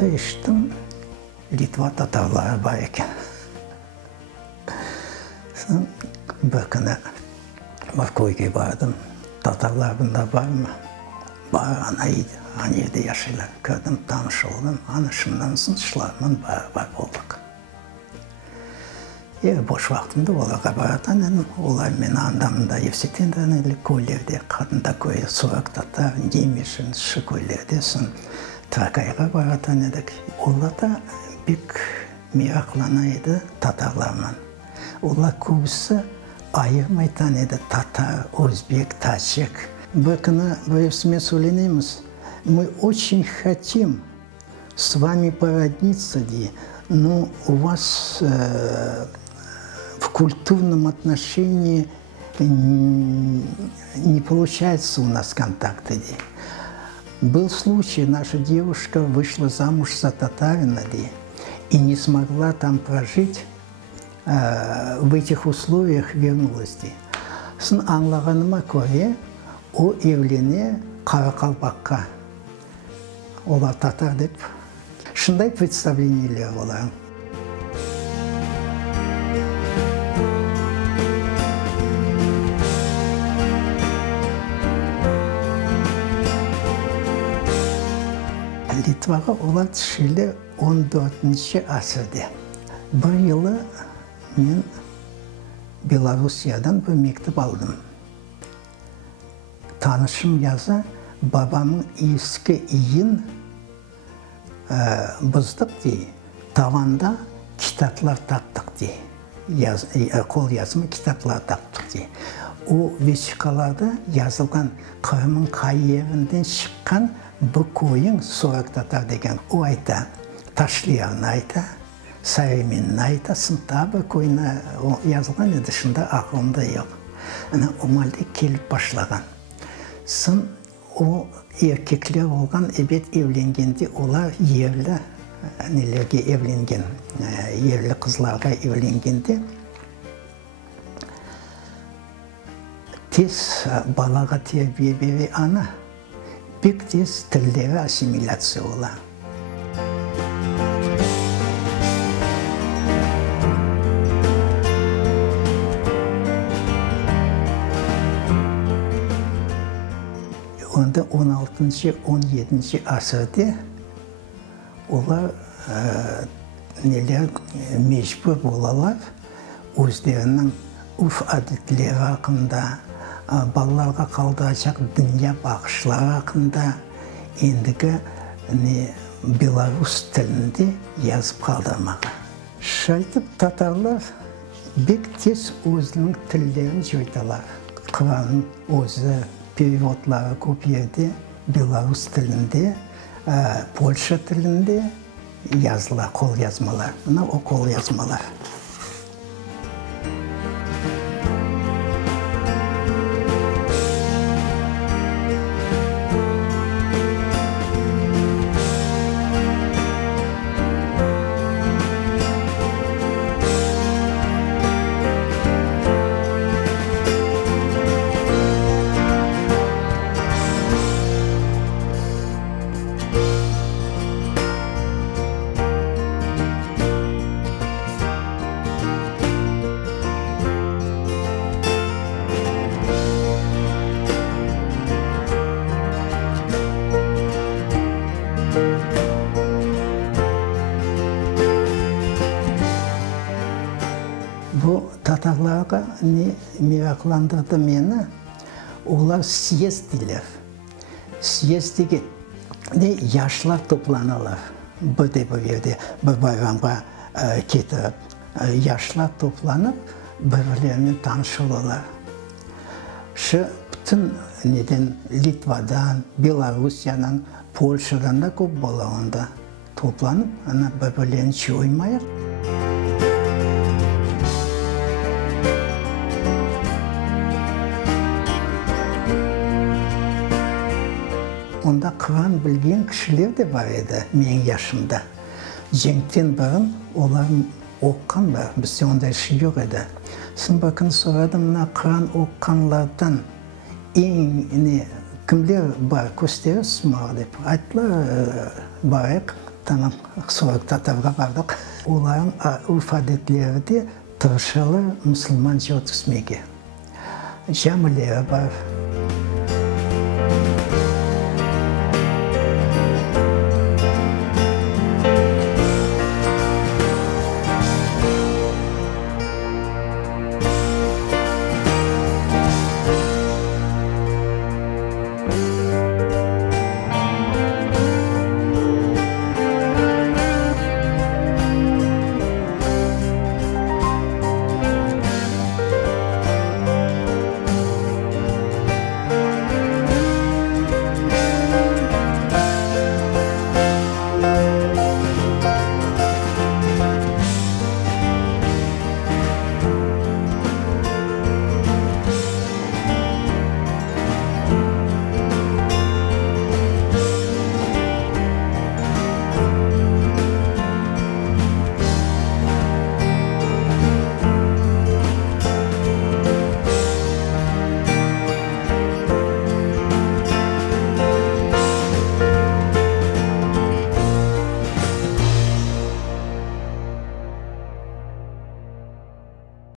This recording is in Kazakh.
Сонда іштім, Литва татарлары бар екен. Сон бір күні Москваға бардым. Татарлар бұнда бар ма? Бар, ана жерде яшайлар. Көрдім, таныш болдым. Ана шыннан сыншылармен бар болдық. Бош вақтымда оларға баратан едім. Олар мені андамында евсетендерін көйлерде, қадында көйі, сұрақ татар, немешін, шы көйлерде, сын Тракайға баратан едік. Оларда бек мирақлана еді татарлармен. Олар көбісі айырмайтан еді татар, өзбек, тачек. Бір күні бірісімен сөйленеміз. Мы очень хотим с вами породниться, но у вас в культурном отношении не получается у нас контакта. Был случай, наша девушка вышла замуж за татарина и не смогла там прожить, в этих условиях вернулась. Сын аңлағаныма көре, о евлене Қарақалпаққа. Олар татар деп, шындай представлениелер олар. Литваға олар түшілі 14-ші асырды. Бір жылы мен Белоруссиядан бір мектеп алдым. Танышым жаза, бабамның ескі үйін бұздық дей, таванда китаплар таптық дей. Қол yazımы китаплар таптық дей. О весикаларда yazылған Қырымның қай ерінден шыққан бұл көйің Сорақ татар деген. О айта, Ташлиярны айта, Саременін айта, сынта бір көйіні yazылған еді, шында ақылымда жоқ. Омалды келіп башлаған. Сын о еркеклер болған әбет евленгенде олар ерлі нелерге евленген, ерлі қызларға евленгенде тез балаға тербие бере ана, бек тез тілдері ассимиляция ола. Онда 16-17 асырда олар мешбір болалар, өздерінің ұф әдетлері ақында, балаларға қалдырacak дүния бағышлары ақында ендігі белорус тілінде yazып қалдырмаға. Шайтып татарлар бек тез өзінің тілдерін жойталар. Құранның өзі переводлары көп жерде белорус тілінде, Польша тілінде yazılar, қол yazmalar. Мына о қол yazmalar. Bu Tatarlarga ne meraklandırdı meni? Onlar siyestiler. Siyestigi ne yaşlar toplanırlar. Bir yerde bir bayramga getirip yaşlar toplanıp birbirlerine tanışırlar. Şu bütün neden Litva'dan, Belarus'tan, Polşa'dan da көп bolağında toplanıp birbirlerini çoymayır. Onda Kur'an bilgen kişiler de var edi benim yaşımda. Cenk'ten barın onların okuyan var, bizde onda işi yok edi. Şimdi bakın soradım, Kur'an okuyanlardan kimler var, gösteriyorsunuz mu? Aytlar var, Танам Союз татарға бардық. Олардың үрф әдетлері де тырышылы мұсылман жотысмеге. Жәмілері бар.